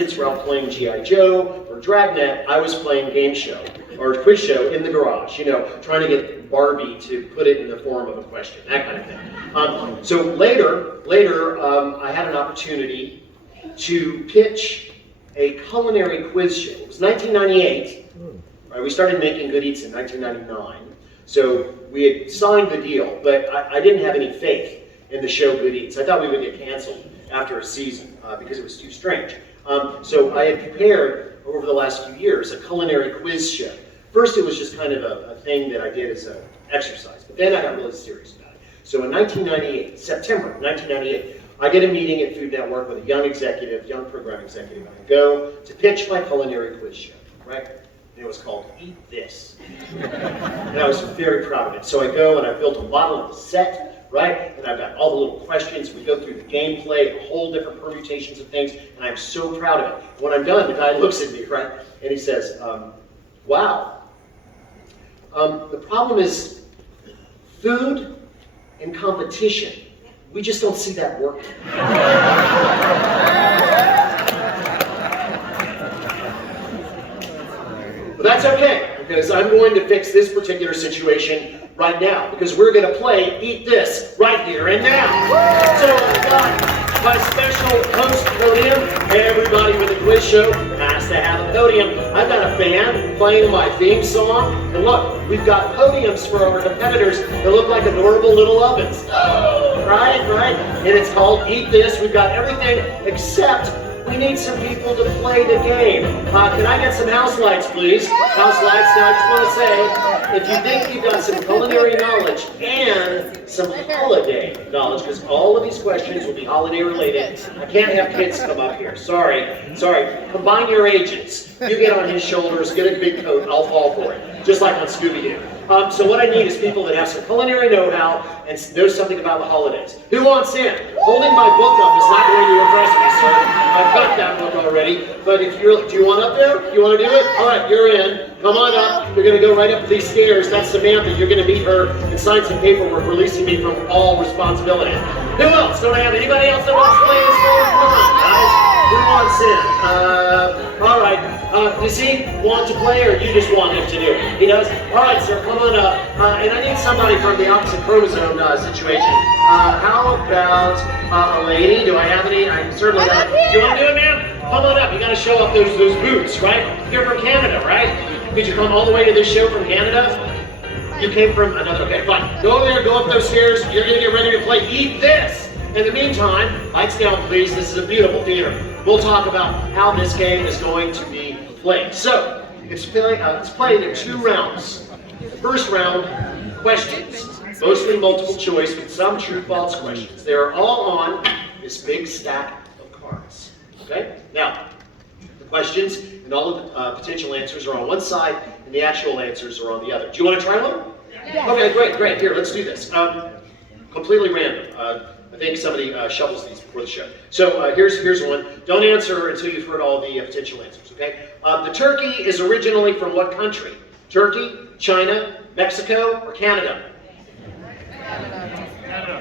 kids were out playing G.I. Joe or Dragnet, I was playing game show or quiz show in the garage, you know, trying to get Barbie to put it in the form of a question, that kind of thing. So later, I had an opportunity to pitch a culinary quiz show. It was 1998. Right, we started making Good Eats in 1999. So we had signed the deal, but I didn't have any faith in the show Good Eats. I thought we would get canceled after a season because it was too strange. So I had prepared over the last few years a culinary quiz show. First it was just kind of a thing that I did as an exercise, but then I got really serious about it. So in 1998, September 1998, I get a meeting at Food Network with a young executive, young program executive, and I go to pitch my culinary quiz show, right? And it was called Eat This. And I was very proud of it. So I go and I built a model of the set, right? And I've got all the little questions. We go through the gameplay, a whole different permutations of things, and I'm so proud of it. When I'm done, the guy looks at me, right? And he says, wow. The problem is food and competition. We just don't see that working. But that's okay, because I'm going to fix this particular situation right now, because we're going to play Eat This right here and now. So I've got my special host podium. Everybody with a quiz show has to have a podium. I've got a band playing my theme song. And look, we've got podiums for our competitors that look like adorable little ovens. Right? And it's called Eat This. We've got everything except we need some people to play the game. Can I get some house lights, please? House lights. Now, I just want to say, if you think you've got some culinary knowledge and some holiday knowledge, because all of these questions will be holiday related, I can't have kids come up here. Sorry. Combine your ages. You get on his shoulders, get a big coat, and I'll fall for it, just like on Scooby-Doo. So what I need is people that have some culinary know-how and know something about the holidays. Who wants in? Holding my book up is not going to impress me, sir. I've got that book already. But if you're, do you want up there? You want to do it? All right, you're in. Come on up. You're going to go right up these stairs. That's Samantha. You're going to meet her and sign some paperwork releasing me from all responsibility. Who else? Don't I have anybody else that wants to play this game? Come on, guys. Who wants in? All right. Does he want to play, or you just want him to do it? He does? All right, sir, come on up. And I need somebody from the opposite chromosome situation. How about a lady? Do I have any? I'm certainly not. Do you want to do it, ma'am? Come on up. You got to show off those boots, right? You're from Canada, right? Did you come all the way to this show from Canada? You came from another, okay, fine. Go over there, go up those stairs. You're going to get ready to play Eat This. In the meantime, lights down, please. This is a beautiful theater. We'll talk about how this game is going to be played. So, it's played in 2 rounds. The first round, questions. Mostly multiple choice with some true-false questions. They are all on this big stack of cards. Okay? Now, the questions and all of the potential answers are on one side, and the actual answers are on the other. Do you want to try one? Yeah. Okay, great. Here, let's do this. Completely random. I think somebody shovels these before the show. So here's one. Don't answer until you've heard all the potential answers, okay? The turkey is originally from what country? Turkey, China, Mexico, or Canada?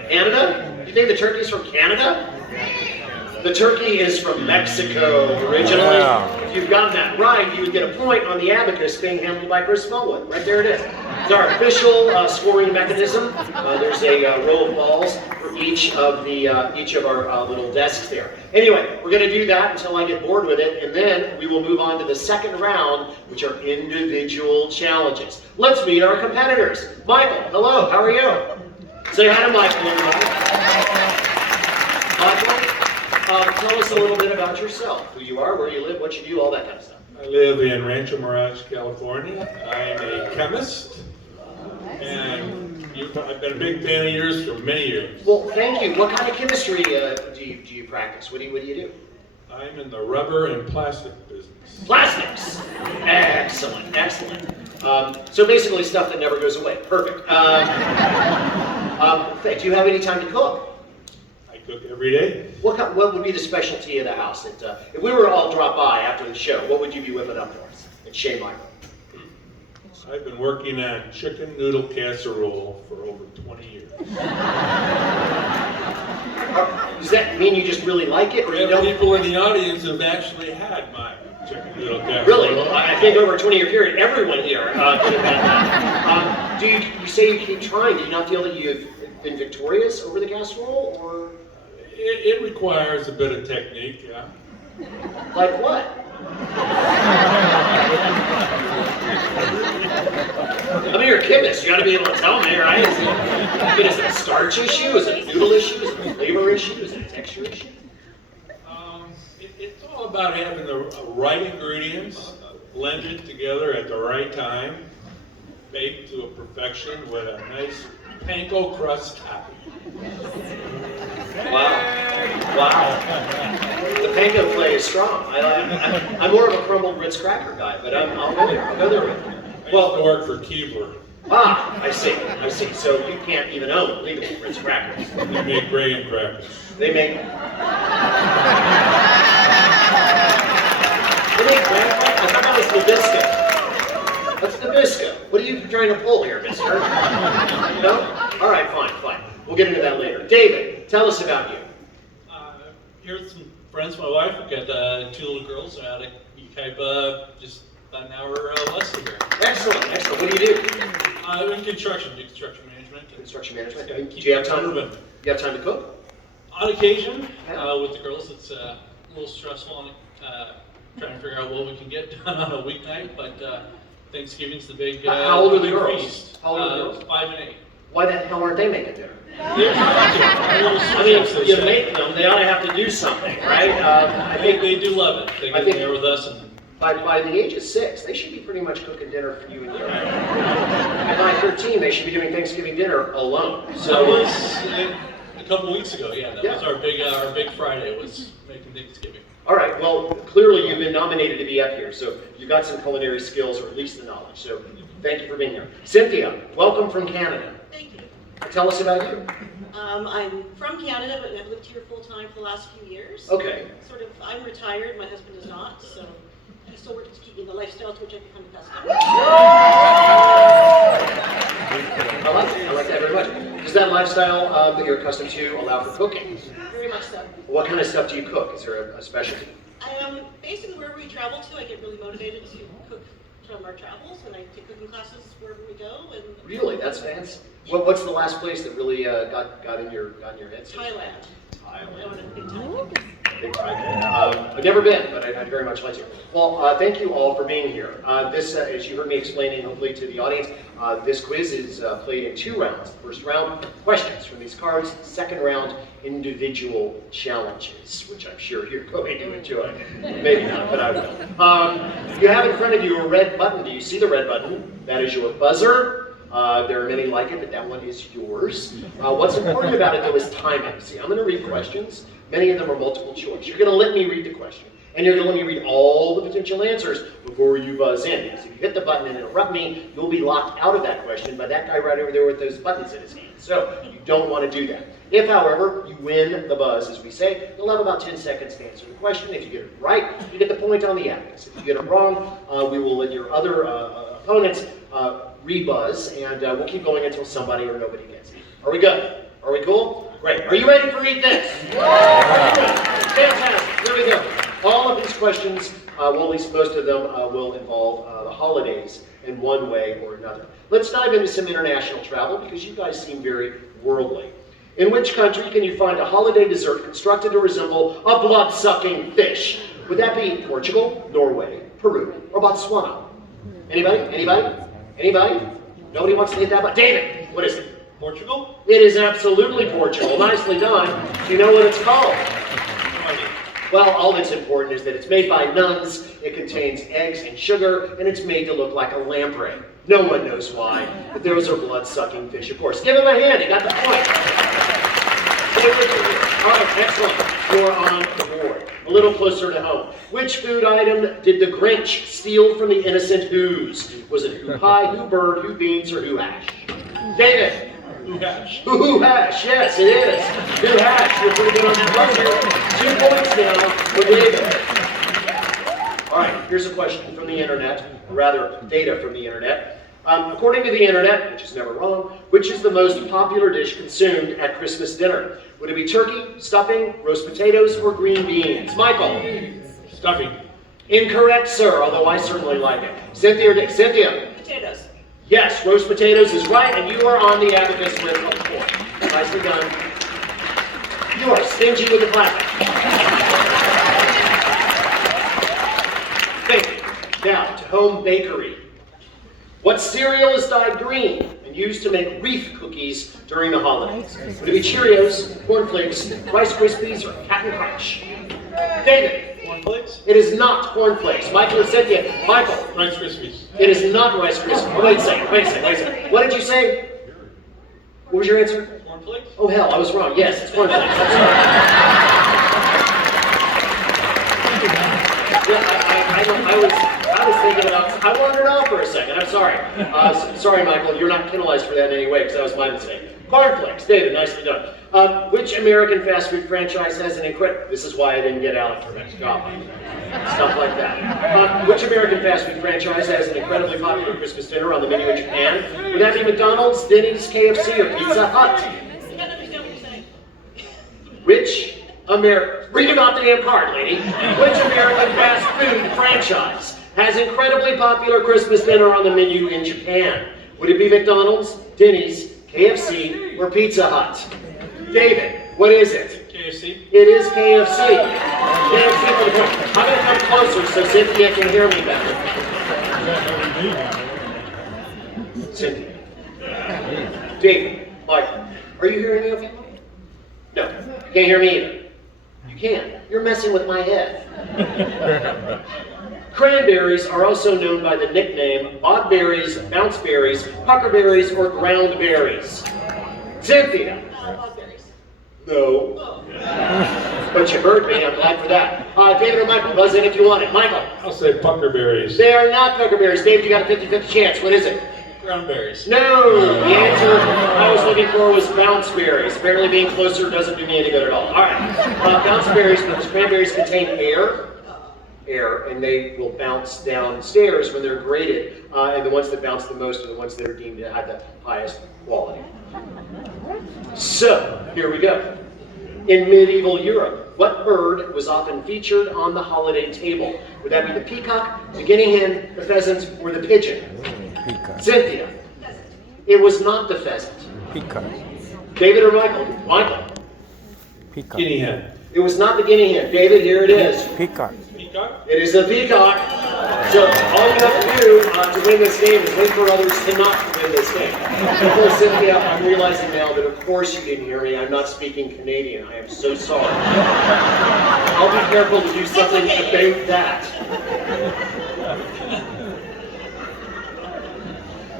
Canada? You think the turkey is from Canada? The turkey is from Mexico originally. Wow. If you've gotten that right, you would get a point on the abacus being handled by Chris Smallwood. Right there it is. It's our official scoring mechanism. There's a row of balls for each of our little desks there. Anyway, we're going to do that until I get bored with it, and then we will move on to the second round, which are individual challenges. Let's meet our competitors. Michael, hello, how are you? Say hi to Michael. Michael, tell us a little bit about yourself, who you are, where you live, what you do, all that kind of stuff. I live in Rancho Mirage, California. I'm a chemist, and I've been a big fan of yours for many years. Well, thank you. What kind of chemistry do you practice? What do you do? I'm in the rubber and plastic business. Plastics! Excellent. So basically stuff that never goes away. Perfect. Do you have any time to cook? Cook every day. What would be the specialty of the house? If we were to all drop by after the show, what would you be whipping up for us? And Shane Michael. I've been working on chicken noodle casserole for over 20 years. Does that mean you just really like it, or We you have don't? people in the audience who've actually had my chicken noodle casserole. Really? I think over a 20-year period, everyone here could have had that. You say you keep trying. Do you not feel that you've been victorious over the casserole, or? It requires a bit of technique, yeah. Like what? I mean, you're a chemist. You got to be able to tell me, right? Is it a starch issue? Is it a noodle issue? Is it a flavor issue? Is it a texture issue? It's all about having the right ingredients blended together at the right time, baked to a perfection with a nice panko crust topping. Wow. The panko play is strong. I'm more of a crumbled Ritz cracker guy, but I'll go there. I'll go there with you. I used to work for Keebler. I see. So you can't even own legal Ritz crackers. They make graham crackers. They make graham crackers? I thought that was Nabisco. That's Nabisco. What are you trying to pull here, mister? No? All right, fine. We'll get into that later. David, tell us about you. Here's some friends of my wife. We've got 2 little girls out of Ukaipa, just about an hour west of here. Excellent. What do you do? In construction, do construction management. Construction management. Yeah, Do you have time? moving. You have time to cook? On occasion, with the girls, it's a little stressful trying to figure out what we can get done on a weeknight, but Thanksgiving's the big How old are the big girls? feast. How old are the girls? 5 and 8. Why the hell aren't they making dinner? I mean, you make them, they ought to have to do something, right? I think they do love it. They get there with us. And by the age of 6, they should be pretty much cooking dinner for you and your family. And by 13, they should be doing Thanksgiving dinner alone. that So, was a couple weeks ago. Yeah, that Yeah. was our big Friday was making Thanksgiving. all right, well, clearly you've been nominated to be up here, so you've got some culinary skills, or at least the knowledge. So, thank you for being here. Cynthia, welcome from Canada. Thank you. Tell us about you. I'm from Canada, but I've lived here full time for the last few years. Okay. I'm retired, my husband is not, so I still work to keep me in the lifestyle to which I've become accustomed. I like that very much. Does that lifestyle that you're accustomed to allow for cooking? Very much so. What kind of stuff do you cook? Is there a specialty? Basically, wherever we travel to, I get really motivated to cook from our travels, and I take cooking classes wherever we go. And Really? That's fancy. What's the last place that really got in your head? Thailand. I went a big time. Big time. I've never been, but I'd very much like to. Well, thank you all for being here. This, as you heard me explaining, hopefully to the audience, this quiz is played in 2 rounds. The first round, questions from these cards. Second round, individual challenges, which I'm sure you're going to enjoy. Maybe not, but I will. You have in front of you a red button. Do you see the red button? That is your buzzer. There are many like it, but that one is yours. What's important about it, though, is timing. See, I'm going to read questions. Many of them are multiple choice. You're going to let me read the question. And you're going to let me read all the potential answers before you buzz in. Because if you hit the button and interrupt me, you'll be locked out of that question by that guy right over there with those buttons in his hand. So you don't want to do that. If, however, you win the buzz, as we say, you'll have about 10 seconds to answer the question. If you get it right, you get the point on the abacus. If you get it wrong, we will let your other opponents rebuzz, and we'll keep going until somebody or nobody gets it. Are we good? Are we cool? Great. Are you ready for Eat This? Fantastic. Here we go. All of these questions, well, at least most of them, will involve the holidays in one way or another. Let's dive into some international travel because you guys seem very worldly. In which country can you find a holiday dessert constructed to resemble a blood-sucking fish? Would that be Portugal, Norway, Peru, or Botswana? Anybody? Anybody? Anybody? Nobody wants to hit that button? David, what is it? Portugal? It is absolutely Portugal. Nicely done. Do you know what it's called? Well, all that's important is that it's made by nuns, it contains eggs and sugar, and it's made to look like a lamprey. No one knows why, but those are blood-sucking fish, of course. Give him a hand, he got the point. All right, excellent. You're on the board. A little closer to home. Which food item did the Grinch steal from the innocent Who's? Was it Who Pie, Who Bird, Who Beans, or Who Hash? David? Who hash? Who Hash, yes it is. Who Hash, you're pretty good on that buzzer. 2 points now for David. All right, here's a question from the internet, or rather data from the internet. According to the internet, which is never wrong, which is the most popular dish consumed at Christmas dinner? Would it be turkey, stuffing, roast potatoes, or green beans? Michael? Stuffing. Incorrect, sir, although I certainly like it. Cynthia or Dick? Cynthia? Potatoes. Yes, roast potatoes is right, and you are on the abacus with a point. Nicely done. You are stingy with the clapping. Thank you. Now, to home bakery. What cereal is dyed green and used to make wreath cookies during the holidays? Would it be Cheerios, Corn Flakes, Rice Krispies, or Cap'n Crunch? David? Cornflakes? It is not Corn Flakes. Michael or Cynthia? Michael? Rice Krispies. It is not Rice Krispies. Oh, wait a second. What did you say? What was your answer? Cornflakes? Oh, hell, I was wrong. Yes, it's Corn Flakes. I'm sorry. Yeah, I was thinking about, I wandered off for a second. I'm sorry. Sorry, Michael, you're not penalized for that in any way, because that was my mistake. Cornflakes, David, nicely done. Which American fast food franchise has an incredible, this is why I didn't get Alec for next job. Stuff like that. Which American fast food franchise has an incredibly popular Christmas dinner on the menu in Japan? Would that be McDonald's, Denny's, KFC, or Pizza Hut? I don't understand what you're saying. Which American, read off the damn card, lady. Which American fast food franchise has incredibly popular Christmas dinner on the menu in Japan? Would it be McDonald's, Denny's, KFC, or Pizza Hut? David, what is it? KFC? It is KFC. KFC for the point. I'm going to come closer so Cynthia can hear me better. Cynthia. David, Michael, are you hearing me okay? No, you can't hear me either. You can. You're messing with my head. Cranberries are also known by the nickname bogberries, bounceberries, puckerberries, or ground berries. Cynthia. Blackberries. No. Oh. But you heard me. I'm glad for that. David or Michael, buzz in if you want it. Michael. I'll say puckerberries. They are not puckerberries. David, you got a 50-50 chance. What is it? Groundberries. No. The answer I was looking for was bounceberries. Apparently being closer doesn't do me any good at all. All right. Bounceberries, because cranberries contain air, and they will bounce downstairs when they're graded, and the ones that bounce the most are the ones that are deemed to have the highest quality. So, here we go. In medieval Europe, what bird was often featured on the holiday table? Would that be the peacock, the guinea hen, the pheasant, or the pigeon? Peacock. Cynthia. It was not the pheasant. Peacock. David or Michael? Michael. Peacock. Guinea hen. It was not the guinea hen. David, here it is. Peacock. Peacock? It is a peacock. So all you have to do to win this game is wait for others to not win this game. Of course, Cynthia, I'm realizing now that of course you didn't hear me. I'm not speaking Canadian. I am so sorry. I'll be careful to do something about that.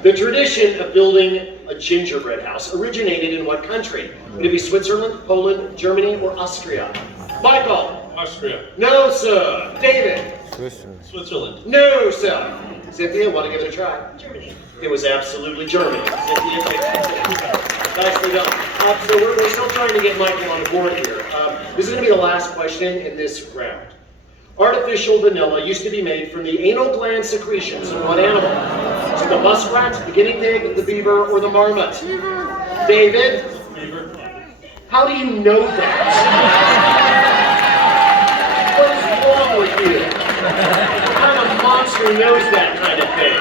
The tradition of building a gingerbread house originated in what country? Would it be Switzerland, Poland, Germany, or Austria? Michael. Austria. No, sir. David. Switzerland. Switzerland. No, sir. Cynthia, want to give it a try? Germany. It was absolutely Germany. Cynthia takes it. Nicely done. So we're still trying to get Michael on board here. This is going to be the last question in this round. Artificial vanilla used to be made from the anal gland secretions of what animal? Is it the muskrat, the guinea pig, the beaver, or the marmot? David? Beaver. How do you know that? What is wrong with you? What kind of monster knows that kind of thing?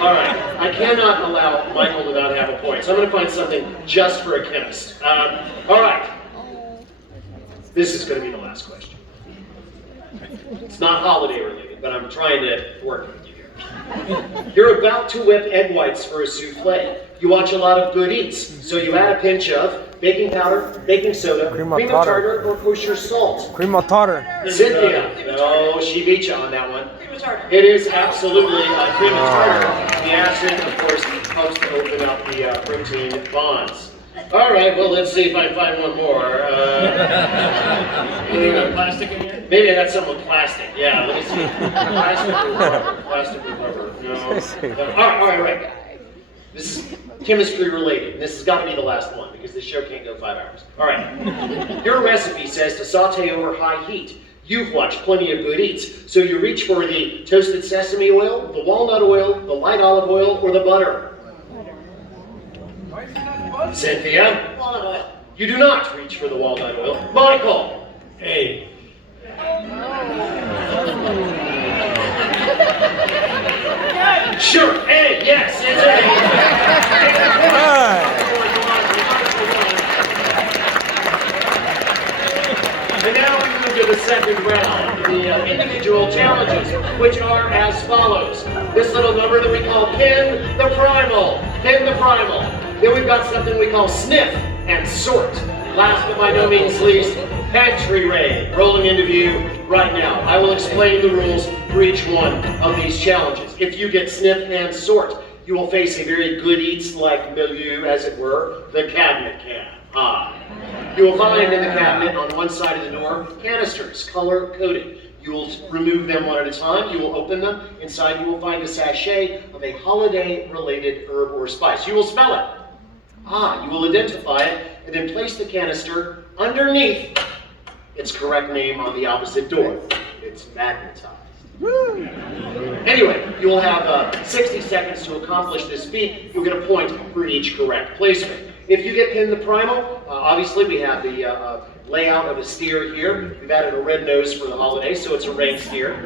All right, I cannot allow Michael to not have a point, so I'm going to find something just for a chemist. All right, this is going to be the last question. It's not holiday related, but I'm trying to work with you here. You're about to whip egg whites for a souffle. You watch a lot of Good Eats, so you add a pinch of baking powder, baking soda, cream of tartar, or kosher salt. Cream of tartar. Cynthia. No, she beat you on that one. Cream of tartar. It is absolutely cream of tartar. The acid, of course, helps to open up the protein bonds. All right, well, let's see if I can find one more. Anything got plastic in here? Maybe I got some with plastic. Yeah, let me see. Plastic or rubber? Plastic or rubber? No. All right. This is chemistry related. This has got to be the last one because this show can't go 5 hours. All right. Your recipe says to saute over high heat. You've watched plenty of good eats, so you reach for the toasted sesame oil, the walnut oil, the light olive oil, or the butter. Cynthia? Walnut oil. You do not reach for the walnut oil. Michael? A. Sure, A, yes, it's A. And now we move to the second round, the individual challenges, which are as follows. This little number that we call Pin the Primal. Pin the Primal. Then we've got something we call Sniff and Sort. Last but by no means least, Pantry Raid, rolling into view right now. I will explain the rules for each one of these challenges. If you get Sniff and Sort, you will face a very good eats-like milieu, as it were, the cabinet can. You will find in the cabinet on one side of the door canisters, color-coded. You will remove them one at a time. You will open them. Inside you will find a sachet of a holiday-related herb or spice. You will smell it. You will identify it and then place the canister underneath its correct name on the opposite door. It's magnetized. Anyway, you will have 60 seconds to accomplish this feat. You'll get a point for each correct placement. If you get Pin the Primal, obviously we have the layout of a steer here. We've added a red nose for the holiday, so it's a red steer.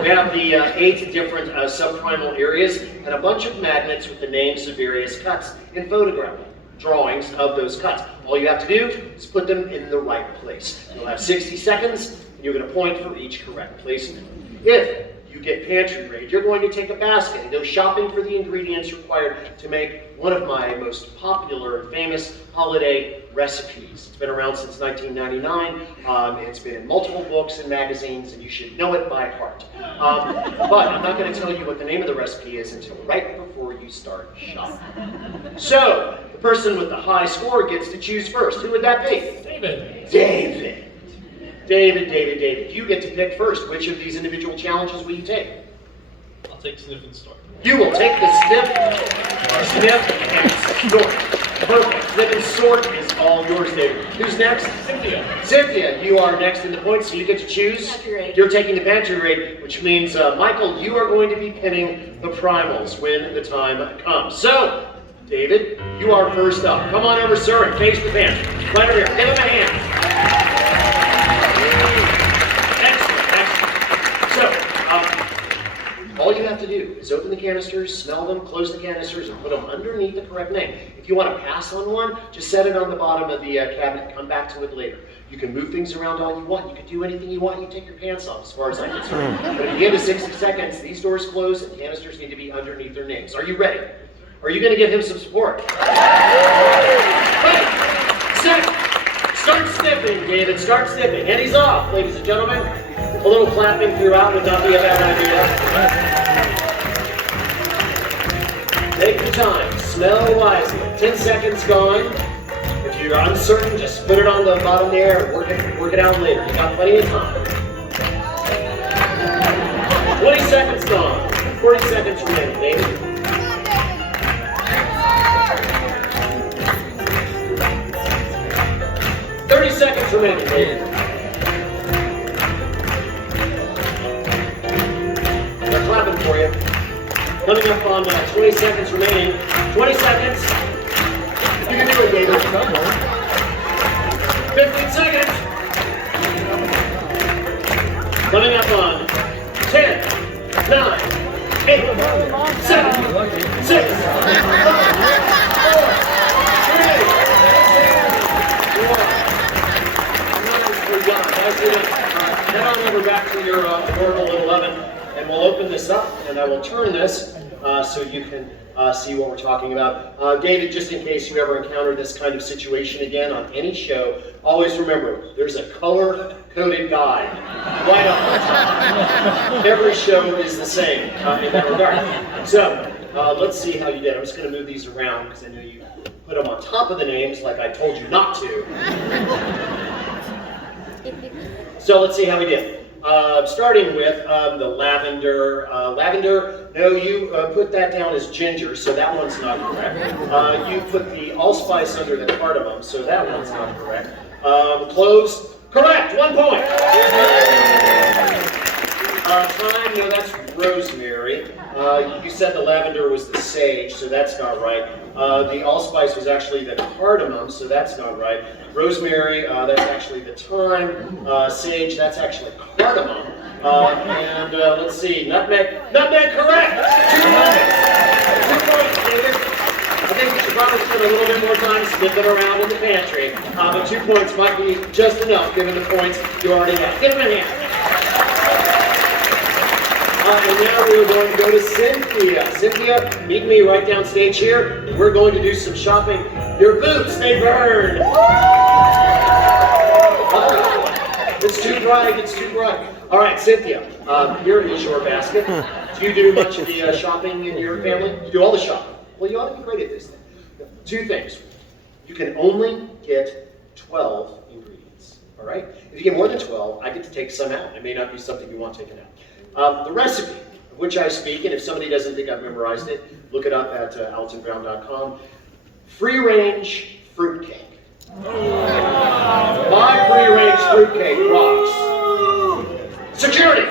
We have the 8 different subprimal areas and a bunch of magnets with the names of various cuts and photograph drawings of those cuts. All you have to do is put them in the right place. You'll have 60 seconds, and you'll get a point for each correct placement. If you get Pantry Raid, you're going to take a basket and go shopping for the ingredients required to make one of my most popular and famous holiday recipes. It's been around since 1999. It's been in multiple books and magazines, and you should know it by heart. But I'm not going to tell you what the name of the recipe is until right before you start shopping. So, the person with the high score gets to choose first. Who would that be? David. David. You get to pick first. Which of these individual challenges will you take? I'll take Sniff and Sort. You will take the Sniff and Sort. Perfect. Sniff and Sort is all yours, David. Who's next? Cynthia. Cynthia, you are next in the points, so you get to choose. Pantry Raid. You're taking the Pantry Raid, which means, Michael, you are going to be pinning the primals when the time comes. So, David, you are first up. Come on over, sir, and case the pantry. Right over here. Give him a hand. Excellent. So, all you have to do is open the canisters, smell them, close the canisters, and put them underneath the correct name. If you want to pass on one, just set it on the bottom of the cabinet, come back to it later. You can move things around all you want. You can do anything you want. You take your pants off, as far as I'm concerned. But at the end of 60 seconds, these doors close and canisters need to be underneath their names. Are you ready? Are you going to give him some support? Right. Set. Start sniffing, David. Start sniffing. And he's off, ladies and gentlemen. A little clapping throughout would not be a bad idea. Take your time. Smell wisely. 10 seconds gone. If you're uncertain, just put it on the bottom there and work it out later. You got plenty of time. 20 seconds gone. 40 seconds remaining, David. 30 seconds remaining, David. They're clapping for you. Coming up on 20 seconds remaining. 20 seconds. You can do it, David. 15 seconds. Coming up on 10, 9, 8, 7, 6, 5, 4, 3, 2, 1. Head on over back to your normal little oven, and we'll open this up, and I will turn this so you can see what we're talking about. David, just in case you ever encounter this kind of situation again on any show, always remember, there's a color-coded guide right up on top. Every show is the same in that regard. So, let's see how you did. I'm just going to move these around because I know you put them on top of the names like I told you not to. So let's see how we did. Starting with the lavender. Lavender, no, you put that down as ginger, so that one's not correct. You put the allspice under the cardamom, so that one's not correct. Cloves, Correct, 1 point. Thyme, no, that's rosemary. You said the lavender was the sage, so that's not right. The allspice was actually the cardamom, so that's not right. Rosemary, that's actually the thyme. Sage, that's actually cardamom. And let's see, nutmeg, correct! 2 points, David. I think we should probably spend a little bit more time sniffing around in the pantry. But 2 points might be just enough given the points you already have. Give him a hand. And now we're going to go to Cynthia. Cynthia, meet me right downstage here. We're going to do some shopping. Your boots, they burn. It's too bright, it's too bright. All right, Cynthia, here is your basket. Do you do much of the shopping in your family? You do all the shopping. Well, you ought to be great at this thing. 2 things. You can only get 12 ingredients, all right? If you get more than 12, I get to take some out. It may not be something you want taken out. The recipe of which I speak, and if somebody doesn't think I've memorized it, look it up at altonbrown.com. Free-range fruitcake. My free-range fruitcake rocks. Security!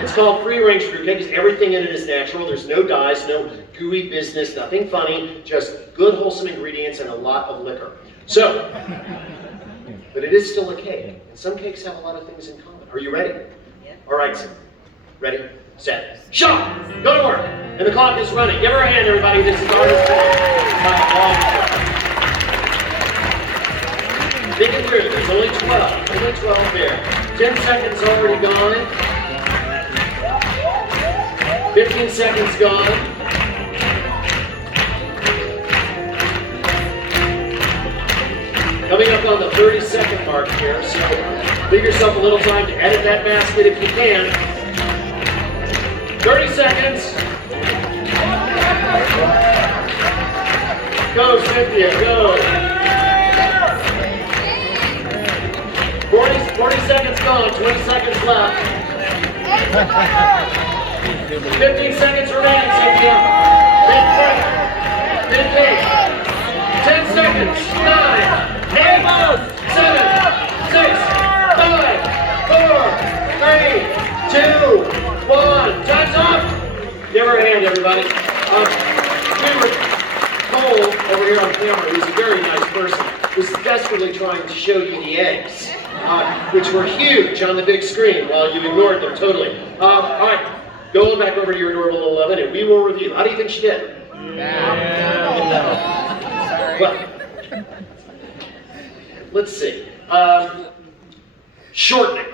It's called free-range fruitcake because everything in it is natural. There's no dyes, no gooey business, nothing funny, just good, wholesome ingredients and a lot of liquor. So, but it is still a cake, and some cakes have a lot of things in common. Are you ready? All right, so ready, set, shop! Go to work! And the clock is running. Give her a hand, everybody. This is Artist Think it through. There's only 12. Only 12 there. 10 seconds already gone. 15 seconds gone. Coming up on the 30-second mark here, so leave yourself a little time to edit that basket if you can. 30 seconds. Go, Cynthia, go. 40 seconds gone, 20 seconds left. 15 seconds remaining, Cynthia. Big cake. 10 seconds. 9, 8, 7, 6, 5, 4, 3, 2, 1. Time's up. Give her a hand, everybody. Cole, over here on camera, who's a very nice person, was desperately trying to show you the eggs, which were huge on the big screen while you ignored them totally. All right, go back over to your adorable little oven and we will review. How do you think she did? Well, let's see. Shortening.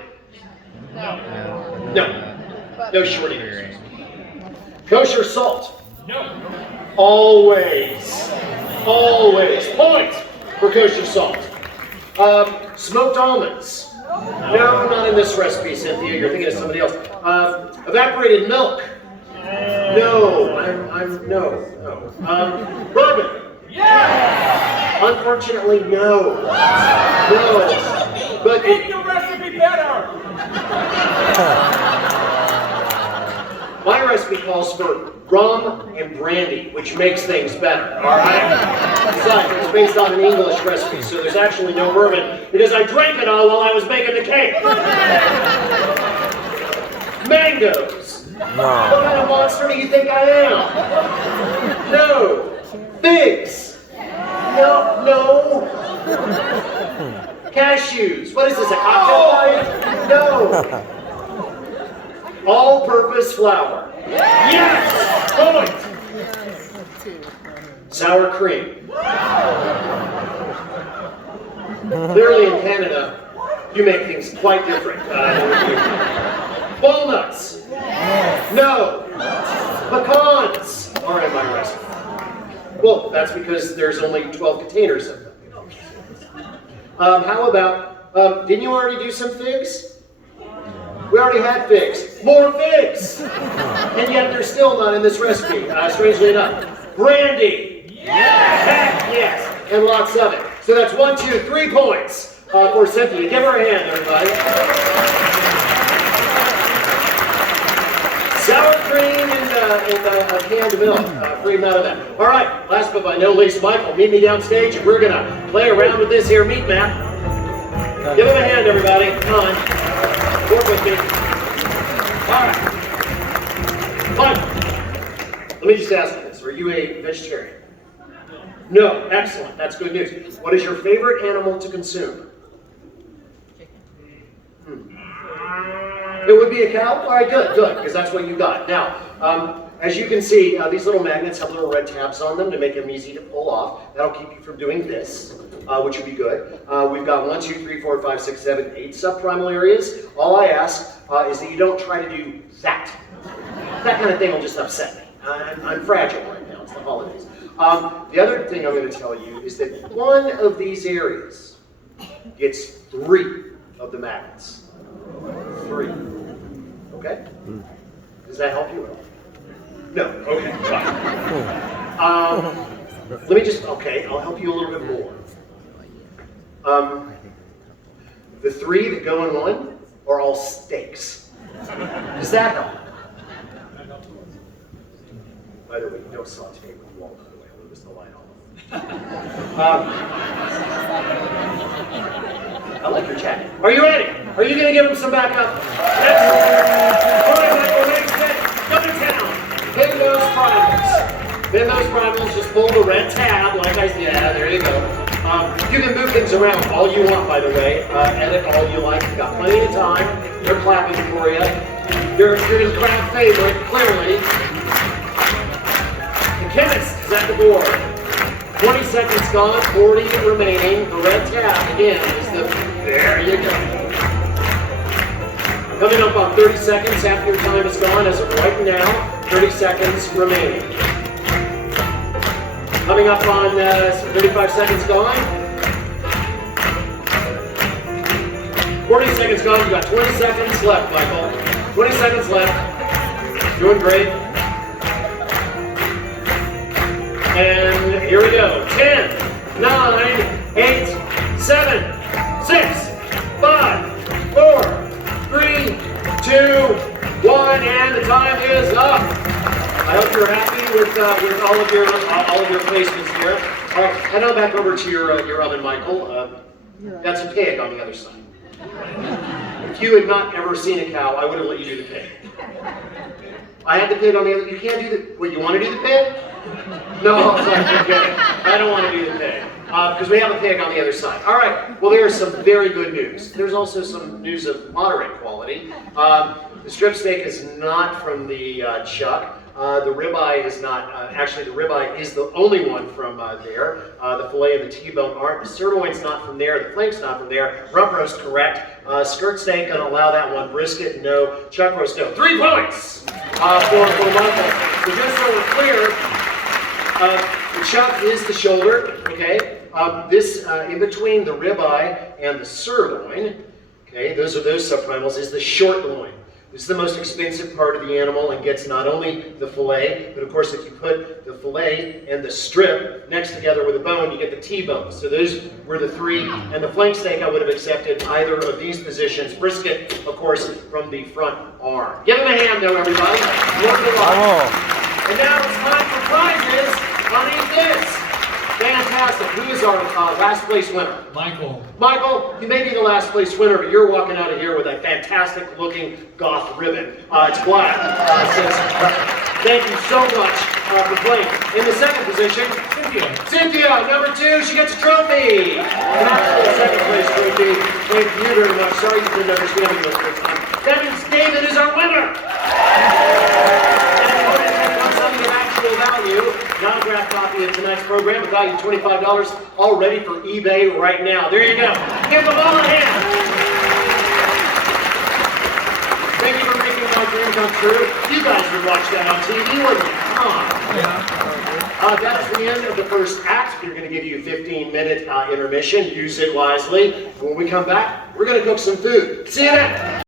No shortening. Kosher salt. Always. Points for kosher salt. Smoked almonds. No, not in this recipe, Cynthia. You're thinking of somebody else. Evaporated milk. No. No. Bourbon. Yeah. Unfortunately, no. But make the recipe better. My recipe calls for rum and brandy, which makes things better, all right? Besides, it's based on an English recipe, so there's actually no bourbon, because I drank it all while I was making the cake. Mangoes. What kind of monster do you think I am? No. Figs. No. Cashews. What is this, a cocktail party? No. All-purpose flour. Yes! Point! Sour cream. Clearly in Canada, you make things quite different. Walnuts. No. Pecans are in my recipe. Well, that's because there's only 12 containers of them. How about, didn't you already do some figs? We already had figs. More figs! And yet they're still not in this recipe, strangely enough. Brandy! Yes! Yes! And lots of it. So that's 1, 2, 3 points for Cynthia. Give her a hand, everybody. Sour cream and canned milk. Cream out of that. All right, last but by no least, Michael, meet me downstage, and we're going to play around with this here meat map. Give him a hand, everybody. Come on. Work with me. All right. Fine. Let me just ask you this. Are you a vegetarian? No. Excellent. That's good news. What is your favorite animal to consume? It would be a cow? All right, good, because that's what you got. Now, as you can see, these little magnets have little red tabs on them to make them easy to pull off. That'll keep you from doing this, which would be good. We've got 1, 2, 3, 4, 5, 6, 7, 8 subprimal areas. All I ask is that you don't try to do that. That kind of thing will just upset me. I'm fragile right now. It's the holidays. The other thing I'm going to tell you is that one of these areas gets 3 of the magnets. 3. Okay? Does that help you at all? No. Okay, fine. Let me just, okay, I'll help you a little bit more. The 3 that go in one are all steaks. Does that help? By the way, you don't saute with wall, by the way. I'll lose the light on. I like your jacket. Are you ready? Are you going to give him some backup? Yes. All right, Michael, next set. Go to town. Bend those primals. Bend those primals. Just pull the red tab, like I said. Yeah, there you go. You can move things around all you want, by the way. Edit all you like. You've got plenty of time. They're clapping for you. You're going to crowd favorite, clearly. The chemist is at the board. 20 seconds gone, 40 remaining. The red tab, again, is the... There you go. Coming up on 30 seconds after your time is gone, as of right now, 30 seconds remaining. Coming up on 35 seconds gone. 40 seconds gone, you've got 20 seconds left, Michael. 20 seconds left. Doing great. And here we go. 10, 9, 8, 7, 6, 5, 4, 3, 2, 1, and the time is up. I hope you're happy with all of your placements here. All right, head on back over to your oven, Michael. That's a pig on the other side. If you had not ever seen a cow, I would have let you do the pig. I had the pig on the other. You can't do the. What, you want to do the pig? No, okay. I don't want to do the pig because we have a pig on the other side. All right. Well, there is some very good news. There's also some news of moderate quality. The strip steak is not from the chuck. The ribeye is not. Actually, the ribeye is the only one from there. The fillet and the T-bone aren't. The sirloin's not from there. The flank's not from there. Rump roast, correct. Skirt steak, gonna allow that one. Brisket, no. Chuck roast, no. 3 points for Michael. So just so we're clear, the chuck is the shoulder. Okay. This in between the ribeye and the sirloin. Okay. Those subprimals is the short loin. This is the most expensive part of the animal and gets not only the fillet, but of course if you put the fillet and the strip next together with a bone, you get the T-bone. So those were the 3. And the flank steak, I would have accepted either of these positions. Brisket, of course, from the front arm. Give him a hand though, everybody. And now it's time for prizes. Honey, this. Fantastic. Who is our last place winner? Michael. Michael, you may be the last place winner, but you're walking out of here with a fantastic looking goth ribbon. It's black. Thank you so much for playing. In the second position, Cynthia, number 2, she gets a trophy. And that's the second place trophy. Thank you very much. Sorry you couldn't understand me the first time. That means David is our winner. Something of actual value. An autographed copy of tonight's program, a value of $25, all ready for eBay right now. There you go. Give them all a hand. Thank you for making my dream come true. You guys would watch that on TV, wouldn't you? Come on. That's the end of the first act. We're going to give you a 15-minute intermission. Use it wisely. When we come back, we're going to cook some food. See you then.